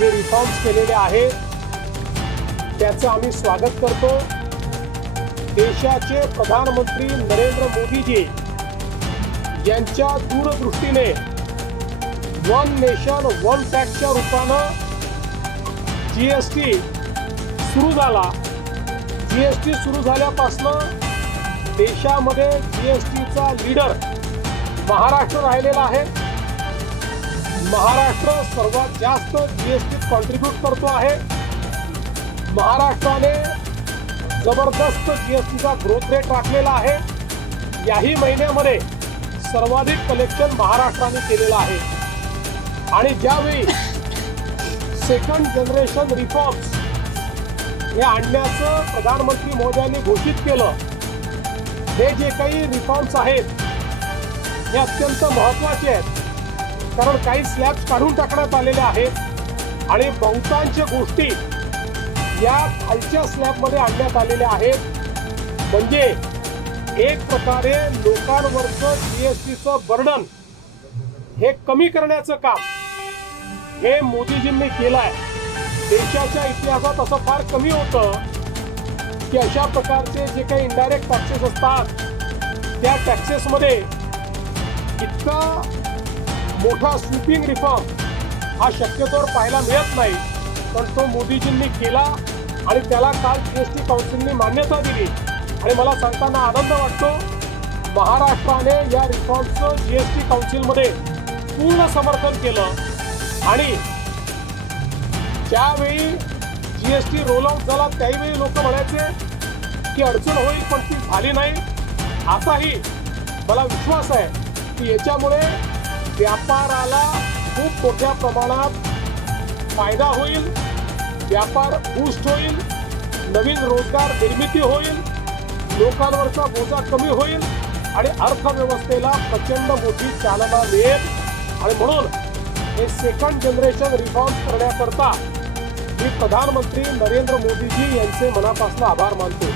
जे रिफॉर्म्स केलेले आहेत त्याचं आम्ही स्वागत करतो। देशाचे प्रधानमंत्री नरेंद्र मोदीजी यांच्या दूरदृष्टीने वन नेशन वन टॅक्सच्या रूपानं जीएसटी सुरू झाला। जीएसटी सुरू झाल्यापासून देशामध्ये जीएसटीचा लीडर महाराष्ट्र राहिलेला आहे। महाराष्ट्र सर्वात जास्त जीएसटी कॉन्ट्रीब्यूट करतो आहे। महाराष्ट्राने जबरदस्त जीएसटीचा ग्रोथ रेट राखलेला आहे। याही महिन्यामध्ये सर्वाधिक कलेक्शन महाराष्ट्राने केलेलं आहे। आणि ज्यावेळी सेकंड जनरेशन रिफॉर्म्स हे आणण्याचं प्रधानमंत्री महोदयांनी घोषित केलं, हे जे काही रिफॉर्म्स आहेत हे अत्यंत महत्त्वाचे आहेत, कारण काही स्लॅब्स काढून टाकण्यात आलेले आहेत आणि बहुतांश गोष्टी या खालच्या स्लॅबमध्ये आणण्यात आलेल्या आहेत। म्हणजे एक प्रकारे लोकांवरचं जीएसटीचं बर्डन हे कमी करण्याचं काम हे मोदीजींनी केलं आहे। देशाच्या इतिहासात असं फार कमी होतं की अशा प्रकारचे जे काही इनडायरेक्ट टॅक्सेस असतात त्या टॅक्सेसमध्ये इतका मोठा स्वीपिंग रिफॉर्म हा शक्यतोवर पाहायला मिळत नाही, पण तो मोदीजींनी केला आणि त्याला काल जीएसटी काउन्सिलने मान्यता दिली। आणि मला सांगताना आनंद वाटतो, महाराष्ट्राने या रिफॉर्मचं जीएसटी काउन्सिलमध्ये पूर्ण समर्थन केलं। आणि ज्यावेळी जीएसटी रोल आउट झाला त्यावेळी लोक म्हणायचे की अडचण होईल, पण ती झाली नाही। आताही मला विश्वास आहे की याच्यामुळे व्यापाराला खूप मोठ्या प्रमाणात फायदा होईल, व्यापार बूस्ट होईल, नवीन रोजगार निर्मिती होईल, लोकांवरचा बोजा कमी होईल आणि अर्थव्यवस्थेला प्रचंड मोठी चालना मिळेल। आणि म्हणून हे सेकंड जनरेशन रिफॉर्म करण्याकरता मी प्रधानमंत्री नरेंद्र मोदीजी यांचे मनापासून आभार मानतो।